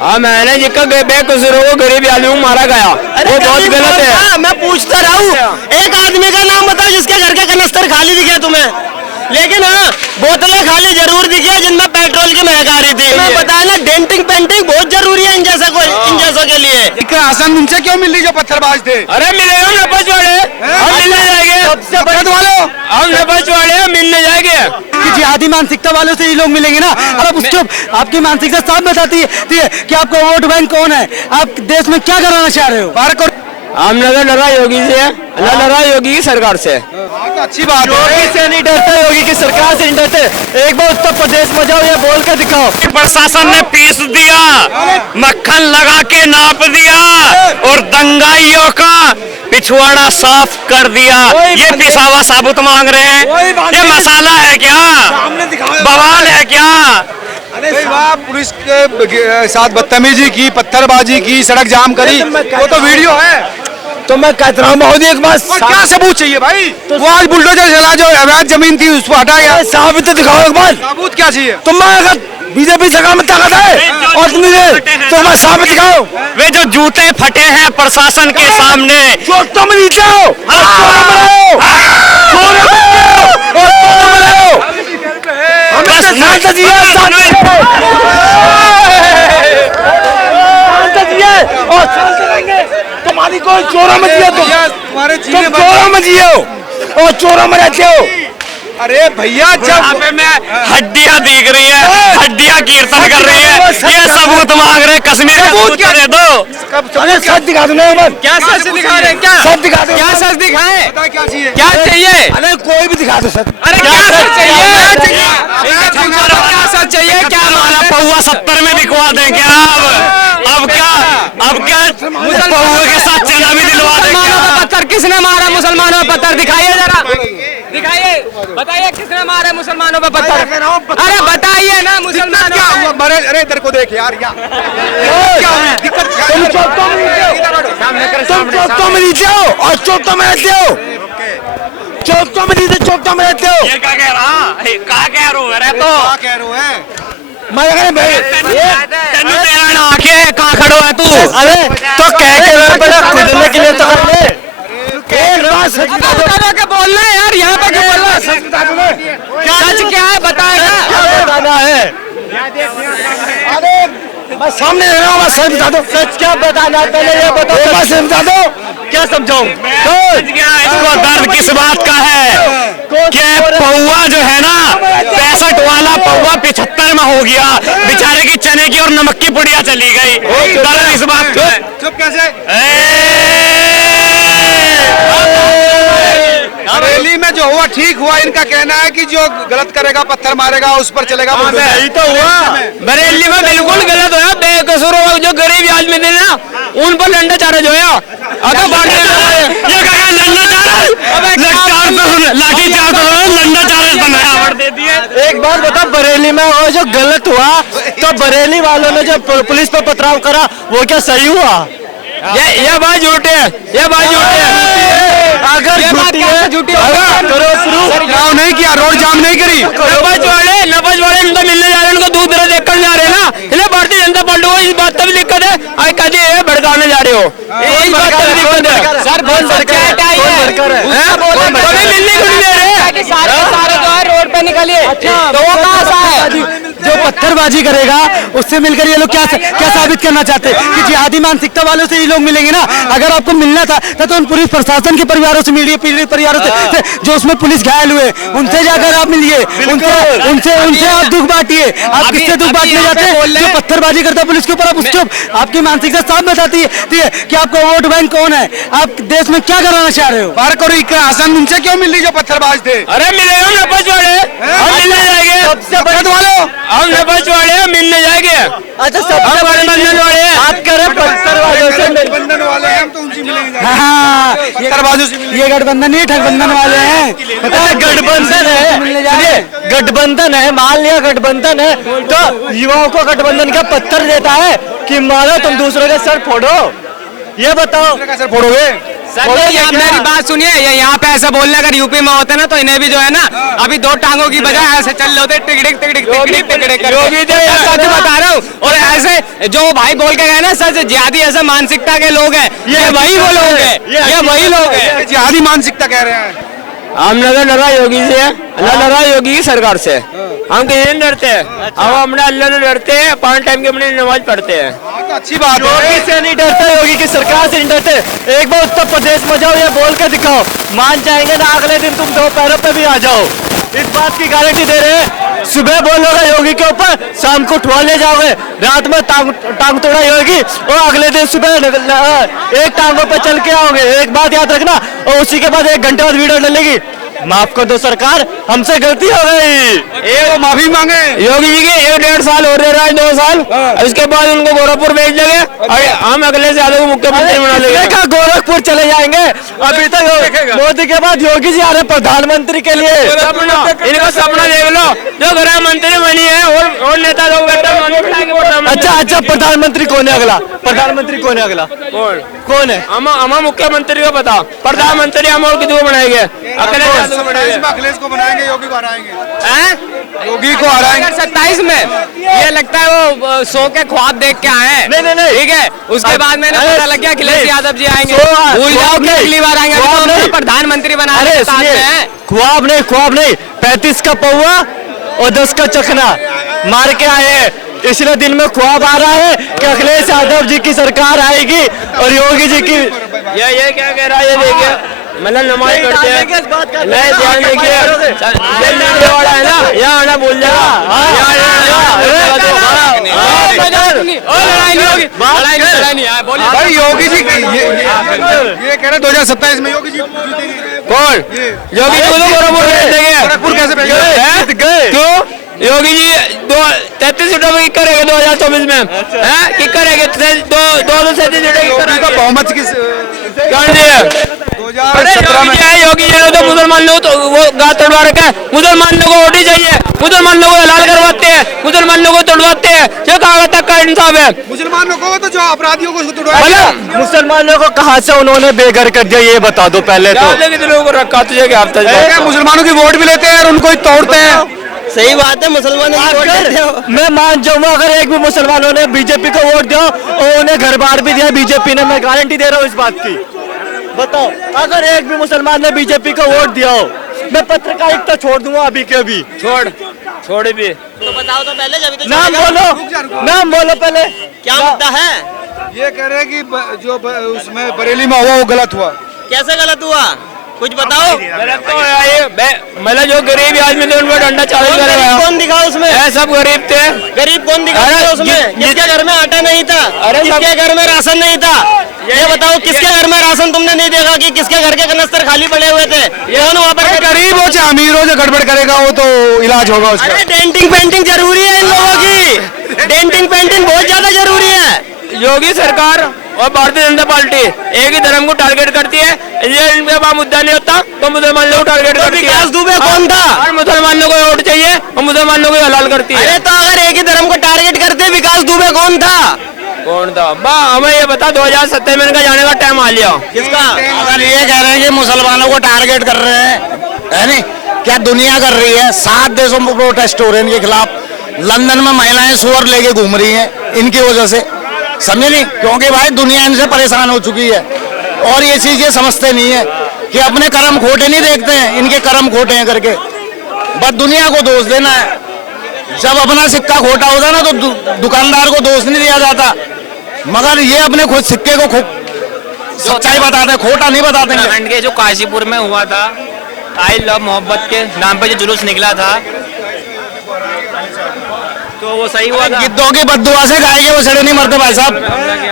हाँ मैंने जिसका बेकसूरों को गरीब आदमी को मारा गया वो बहुत गलत है। मैं पूछता रहा हूँ, एक आदमी का नाम बताओ जिसके घर के कनस्तर खाली दिखे तुम्हें, लेकिन हाँ बोतलें खाली जरूर दिखे जिनमें पेट्रोल की महक आ रही थी। मैं बताया ना, डेंटिंग पेंटिंग बहुत जरूरी है इन जैसों के लिए। इतना आसान उनसे क्यों मिल रही जो पत्थरबाज थे? अरे मिलेगा नपच वाले, हम मिलने जाएंगे, हम नपच वाले मिलने जाएंगे। जिहादी मानसिकता वालों से ये लोग मिलेंगे ना। अब उसके आपकी मानसिकता साफ बताती है कि आपका वोट बैंक कौन है, आप देश में क्या कराना चाह रहे हो। हमने तो लड़ा योगी से, लड़ा योगी की सरकार से। अच्छी बात है। योगी से नहीं डरते, योगी की सरकार से नहीं डरते। एक बार उत्तर प्रदेश में जाओ, ये बोल कर दिखाओ। प्रशासन ने पीस दिया, मक्खन लगा के नाप दिया और दंगाइयों का पिछवाड़ा साफ कर दिया। ये पिसा हुआ साबुत मांग रहे हैं, ये मसाला है क्या, बवाल है क्या? अरे वाह, पुलिस के साथ बदतमीजी की, पत्थरबाजी की, सड़क जाम करी, वो तो वीडियो है। तो मैं कहता हूँ महोदय एक बात, क्या सबूत चाहिए भाई? तो वो आज बुलडोजर चला जो अवैध जमीन थी उसको हटाया, साबित तो दिखाओ एक बार। सबूत क्या चाहिए? तुम अगर बीजेपी सरकार में ताकत है और तो मैं साबित दिखाओ। वे जो जूते फटे हैं प्रशासन के सामने, तुम नीचे हो, तुम्हारी कोई चोरा मत जियो, तुम्हारे तुम चोरा मत जियो और चोरा में रहते हो। अरे भैया जब मैं हड्डियां दिख रही है, हड्डियां कीर्तन कर रही है, ये सबूत मांग रहे, कश्मीर का सबूत दे दो। अरे सच दिखा दो ना, क्या सच दिखा रहे हैं? क्या सब दिखा दो, क्या सच दिखाए? क्या चाहिए? क्या चाहिए? अरे कोई भी दिखा दो सच। अरे क्या सच चाहिए? क्या सच चाहिए? क्या हमारा पौवा 70 में बिकवा दें क्या? अब क्या पौवे के साथ चना भी दिलवा दें क्या? पत्थर किसने मारा मुसलमानों पर? पत्थर दिखाइए जरा, दिखाइए, बताइए किसने मारे मुसलमानों पर पत्थर? अरे बताइए ना मुसलमानों क्या हुआ? मरे, अरे इधर को देख यार, क्या हुई? दिक्कत क्या है? तुम चौथों में नीचे हो और चौथों में रहते हो, चौथों में नीचे चौथों में रहते हो। ये क्या कह रहा? क्या कह रहा है? तो क्या कह रहे हैं? मैं तेनू तेरा ना आके कहाँ खड़ो है तू? अरे तो कह के खुदने के लिए तो कर ले। एक बात सच बता दो के बोलना है यार, यहाँ पे क्यों बोल रहा है? सच बता दो ना, सच क्या है बताएगा? क्या बताना है? अरे मैं सामने रह रहा हूँ, सच बता दो। सच क्या बताना है पहले ये बताओ, बस बता दो। क्या समझाऊं? इसको दर्द किस बात का है कि पौवा जो है ना 65 वाला पौवा 75 में हो गया, बेचारे की चने की और नमक की पुड़िया चली गई। दर्द इस बात का है। चुप कैसे? बरेली में जो हुआ ठीक हुआ, इनका कहना है कि जो गलत करेगा पत्थर मारेगा उस पर चलेगा। यही तो हुआ, बरेली में बिल्कुल गलत होया, बेकसूर जो गरीब आदमी थे ना उन पर लंडा चार्ज होया। अगर ये कहा लंडा चार्ज, लाठी चार्ज लंडा चार्ज बनाया दे दिए। एक बात बता, बरेली में वो जो गलत हुआ तो बरेली वालों ने जो पुलिस पर पथराव करा वो क्या सही हुआ? ये बात झूठी है, ये बात झूठी है। अगर झूठी जाम नहीं किया, रोड जाम नहीं करी। नपच वाले इनको मिलने जा रहे हैं, उनको दूध दे देखकर जा रहे हैं ना, इसलिए भारतीय जनता पार्टी को इस बात का भी दिक्कत है। आज कभी ये भड़काने जा रहे हो, इस बात का भी दिक्कत है। सर बहुत कभी मिलने को नहीं दे रहे, सारे जो है रोड पे निकलिए, तो वो कहाँ सा है? जो पत्थरबाजी करेगा उससे मिलकर ये लोग क्या साबित करना चाहते हैं कि जिहादी मानसिकता वालों से ये लोग मिलेंगे ना। अगर आपको मिलना था तो उन पुलिस प्रशासन के परिवारों से मिलिए, पीड़ित परिवारों से जो उसमें पुलिस घायल हुए उनसे जाकर आप मिलिए, उनसे आप दुख बांटिए। आप किससे दुख बांटने जाते हैं? जो पत्थरबाजी करता है पुलिस के ऊपर, आप उसके आपकी मानसिकता साफ बताती है कि आपका वोट बैंक कौन है, आप देश में क्या कराना चाह रहे हो। बार और इतना आसान उनसे क्यों मिल रही जो पत्थरबाज थे? अरे मिलेगा नपच वाले, हम मिलने जाएंगे, हम नपच वाले मिलने जाएंगे। अच्छा हम गठबंधन वाले बात करें पत्थरबाजों से, गठबंधन वाले हैं हम, तो उनसे मिलेंगे। हाँ, ये गठबंधन नहीं, ठगबंधन वाले हैं। पता है गठबंधन है, गठबंधन है, मान लिया गठबंधन है तो युवाओं को गठबंधन का पत्थर देता है कि मारो तुम दूसरों के सर फोड़ो। ये बताओ, सर फोड़ोगे? मेरी बात सुनिए, ये यहाँ पे ऐसा बोलने अगर यूपी में होते ना तो इन्हें भी जो है ना अभी 2 टांगों की बजाय ऐसे चल रहे होते टिकड़िक टिकड़िक टिकड़िक टिकड़िक करके। सच बता रहा हूँ। और ऐसे जो भाई बोल के गए ना सच जिहादी ऐसे मानसिकता के लोग हैं, ये वही वो लोग हैं, ये वही लोग हैं जिहादी मानसिकता कह रहे हैं। हम तो डरा योगी से, अल्लाह डरा योगी की सरकार से। हम किसी नहीं डरते हैं, हम अपने अल्लाह से डरते हैं, 5 टाइम की अपनी नमाज पढ़ते हैं। तो अच्छी बात है। योगी से नहीं डरते, योगी की सरकार से नहीं डरते। एक बार उत्तर प्रदेश में जाओ, ये बोल के दिखाओ, मान जाएंगे ना अगले दिन तुम 2 पैरों पे भी आ जाओ। इस बात की गारंटी दे रहे हैं। सुबह बोलोगे योगी के ऊपर, शाम को उठवा ले जाओगे, रात में टांग तोड़ा योगी और अगले दिन सुबह एक टांगों पे चल के आओगे। एक बात याद रखना, और उसी के बाद 1 घंटे बाद वीडियो डलेगी, माफ कर दो सरकार, हमसे गलती हो गई, वो माफी मांगे। योगी जी के 1-1.5 साल और रह रहा है, 2 साल, उसके बाद उनको गोरखपुर भेज देंगे और हम अगले से को मुख्यमंत्री बना लेंगे। क्या गोरखपुर चले जाएंगे? अभी तक मोदी के बाद योगी जी आ रहे प्रधानमंत्री के लिए। इनका सपना देख लो, जो गृह मंत्री बनी है और नेता लोग अच्छा, प्रधानमंत्री कौन है अगला? प्रधानमंत्री कौन है अगला? कौन है? हम मुख्यमंत्री को पता, प्रधानमंत्री हम और किसी को बनाएंगे? अखिलेश को बनाएंगे, योगी को हराएंगे। योगी को हराएंगे 27 में। ये लगता है वो सो के ख्वाब देख के आए। नहीं, ठीक है, उसके बाद मैंने पता लग गया अखिलेश यादव जी आएंगे, भूल जाओ कि अगली बार आएंगे, तो प्रधानमंत्री बना रहे हैं। ख्वाब नहीं, 35 का पौवा और 10 का चखना मार के आए हैं। इसलिए दिन में ख्वाब आ रहा है कि अखिलेश यादव जी की सरकार आएगी और योगी जी की। ये क्या कह रहा है, ये देखिए, मतलब नमाज पढ़ते हैं, नहीं ध्यान देखिए वाला है ना, यहाँ आना भूल जाएगा। भाई योगी जी ये कह रहे 2027 में योगी जी जीतेंगे। कौन? योगी जी को तो गोरखपुर भेज देंगे। गोरखपुर कैसे भेजेंगे? क्यों? योगी जी 33 सीटों में करेंगे 2024 में, हैं? कि करेंगे 237 सीटों की बहुमत की योगी जी ने तो मुसलमान लोग तो वो गात तोड़वा रखा है। मुसलमान लोगों को वोट ही चाहिए, मुसलमान लोगों को हलाल करवाते हैं, मुसलमान लोगों को तोड़वाते हैं। जो कहा तक का इंसाफ है मुसलमानों को, तो जो अपराधियों को तोड़वाया। मुसलमानों को कहाँ से उन्होंने बेघर कर दिया, ये बता दो पहले तो। लोगों को रखा तुझे क्या मुसलमानों की वोट भी लेते हैं और उनको ही तोड़ते हैं। सही बात है, मुसलमानों की वोट देते हो। मैं मान जाऊंगा अगर एक भी मुसलमानों ने बीजेपी को वोट दिया और उन्हें घर बार भी दिया बीजेपी ने, मैं गारंटी दे रहा हूँ इस बात की। बताओ, अगर एक भी मुसलमान ने बीजेपी को वोट दिया हो, मैं पत्रकारिता छोड़ दूंगा अभी के अभी। छोड़ भी तो बताओ तो पहले, जब नाम बोलो पहले, क्या मुद्दा है? ये कह रहे हैं कि जो उसमें बरेली में हुआ वो गलत हुआ। कैसे गलत हुआ, कुछ बताओ। मतलब जो गरीब आदमी थे उनको डंडा चालू करेगा। कौन दिखा उसमें? सब गरीब थे। गरीब कौन दिखा उसमें? किसके घर में आटा नहीं था? किसके घर में राशन नहीं था? ये बताओ, किसके घर में राशन तुमने नहीं देखा कि किसके घर के कनस्तर खाली पड़े हुए थे? कौन वहाँ पर? गरीब हो चाहे अमीर हो, जो गड़बड़ करेगा वो तो इलाज होगा उसका। अरे डेंटिंग पेंटिंग जरूरी है इन लोगों की, डेंटिंग पेंटिंग बहुत ज्यादा जरूरी है। योगी सरकार और भारतीय जनता पार्टी एक ही धर्म को टारगेट करती है। ये इनके पास मुद्दा नहीं होता तो मुसलमान लोग टारगेट करती है। विकास दुबे कौन था? और मुसलमानों को वोट चाहिए और मुसलमानों को हलाल करती है। अरे तो अगर एक ही धर्म को टारगेट करते, विकास दुबे कौन था? हमें ये बता, 2027 में इनका जाने का टाइम आ लिया। किसका? अगर ये कह रहे हैं कि मुसलमानों को टारगेट कर रहे हैं, है नहीं, क्या दुनिया कर रही है? 7 देशों में प्रोटेस्ट हो रहे हैं इनके खिलाफ। लंदन में महिलाएं सुअर लेके घूम रही हैं इनकी वजह से, समझे नहीं? क्योंकि भाई दुनिया इनसे परेशान हो चुकी है और ये चीज ये समझते नहीं है कि अपने कर्म खोटे नहीं देखते हैं, इनके कर्म खोटे हैं करके बस दुनिया को दोष देना है। जब अपना सिक्का खोटा होता है ना तो दुकानदार को दोष नहीं दिया जाता, मगर ये अपने खुद सिक्के को सच्चाई बताते हैं, खोटा नहीं बताते हैं। उत्तराखंड के जो काशीपुर में हुआ था, आई लव मोहब्बत के नाम पे जो जुलूस निकला था, तो वो सही हुआ था? गिद्धों की बद्दुआ से गाय के बछड़े नहीं मरते भाई साहब,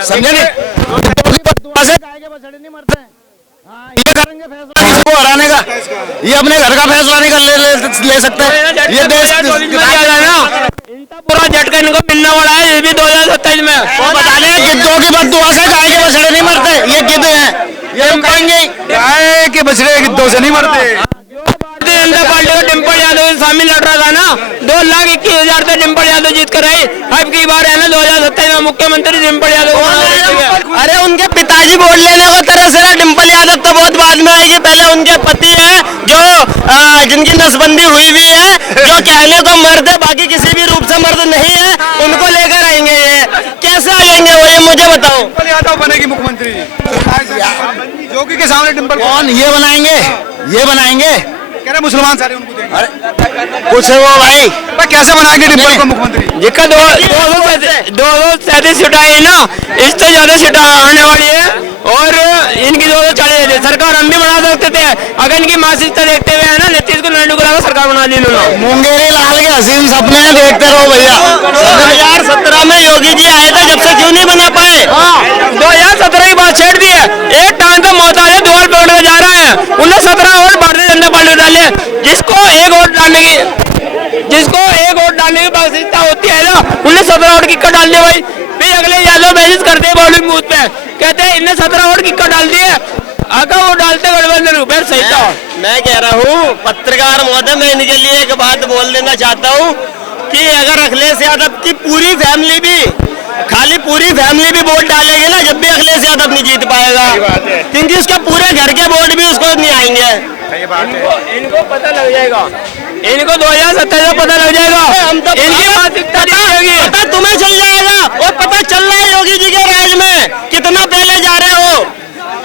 समझे नहीं? गिद्धों की बद्दुआ से गाय के बछड़े नहीं मरते। हाँ, ये करेंगे फैसला किसी को हराने का, ये अपने घर का फैसला नहीं कर ले सकते। ये देश इनका पूरा झटका इनको मिलने वाला है, ये भी 2027 में। वो बता दें, गिद्धों की बद्दुआ से गाय के बछड़े नहीं मरते, ये गिद्ध हैं, ये हम कहेंगे गाय के बछड़े गिद्धों से नहीं मरते। भारतीय जनता पार्टी को डिम्पल यादव शामिल लड़ रहा था ना, 2,21,000 से डिम्पल यादव जीत कर आई। अब की बार है ना 2027 में मुख्यमंत्री डिम्पल यादव। अरे उनके पिता पत्थरबाजी वोट लेने को तरह से ना डिम्पल यादव तो बहुत बाद में आएगी, पहले उनके पति है जो जिनकी नसबंदी हुई हुई है, जो कहने को मर्द है बाकी किसी भी रूप से मर्द नहीं है, उनको लेकर आएंगे। ये कैसे आएंगे वो, ये मुझे बताओ। डिम्पल यादव बनेगी मुख्यमंत्री योगी के सामने डिम्पल कौन ये बनाएंगे, ये बनाएंगे? कह रहे मुसलमान सारे उनको देंगे। कुछ है वो भाई, कैसे बनाएंगे डिम्पल को मुख्यमंत्री? जिसका 240 सीटें आई ना, इससे ज्यादा सीटें आने वाली है और इनकी 240 सरकार हम भी बना सकते थे अगर इनकी मानसिकता देखते हुए है ना, नीतीश को लड्डू करा सरकार बना दी इन्होंने। मुंगेरी लाल के हसीन सपने देखते रहो भैया। 2017 में योगी जी आए थे, जब से क्यों नहीं बना पाए? 2017 की बात छेड़ दी है, एक टाइम तो मोहताज है, 2 वोट पकड़ के जा रहा है, उन्हें 17 वोट भारतीय जनता पार्टी डाले। जिसको एक वोट डालने की आवश्यकता होती है ना, उन्हें 17 वोट किक्कर डाल दिया भाई। फिर अगले यादव मैसेज करते हैं बॉलिंग बूथ पे, कहते हैं इन्हें 17 वोट किक्कर डाल दिए, अगर वो डालते गठबंधन फिर सही था। मैं कह रहा हूँ पत्रकार महोदय, मैं इनके लिए एक बात बोल देना चाहता हूँ कि अगर अखिलेश यादव की पूरी फैमिली भी, खाली पूरी फैमिली भी वोट डालेगी ना, जब भी अखिलेश यादव नहीं जीत पाएगा, क्योंकि उसके पूरे घर के वोट भी उसको नहीं आएंगे। इनको पता लग जाएगा, इनको 2027 में पता लग जाएगा, हम तो इनकी मानसिकता पता तुम्हें चल जाएगा, और पता चल रहा है योगी जी के राज में कितना पहले जा रहे हो।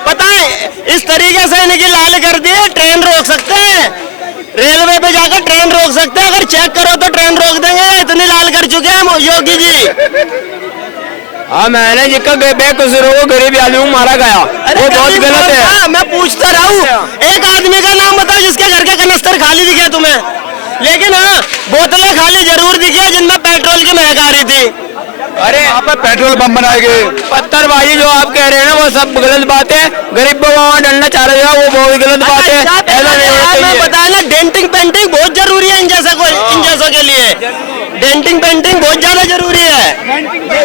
पता है इस तरीके से इनकी लाल कर दिए, ट्रेन रोक सकते हैं, रेलवे पे जाकर ट्रेन रोक सकते हैं, अगर चेक करो तो ट्रेन रोक देंगे, इतनी लाल कर चुके हैं योगी जी। हाँ, मैंने जिसका बेकसूर हो गरीब आदमी को मारा गया, वो बहुत गलत है। मैं पूछता रहा हूँ, एक आदमी का नाम बताओ जिसके घर के कनस्तर खाली दिखे तुम्हें, लेकिन हाँ बोतलें खाली जरूर दिखे जिनमें पेट्रोल की महक आ रही थी। अरे आप पेट्रोल पंप बनाएंगे, पत्थरबाजी जो आप कह रहे हैं ना, वो सब गलत बात है। गरीब को वहाँ डंडा चाह रहा है, वो बहुत गलत बात है। ऐसा नहीं होना चाहिए। बताया ना, डेंटिंग पेंटिंग बहुत जरूरी है इन जैसों के लिए, डेंटिंग पेंटिंग बहुत ज्यादा जरूरी है।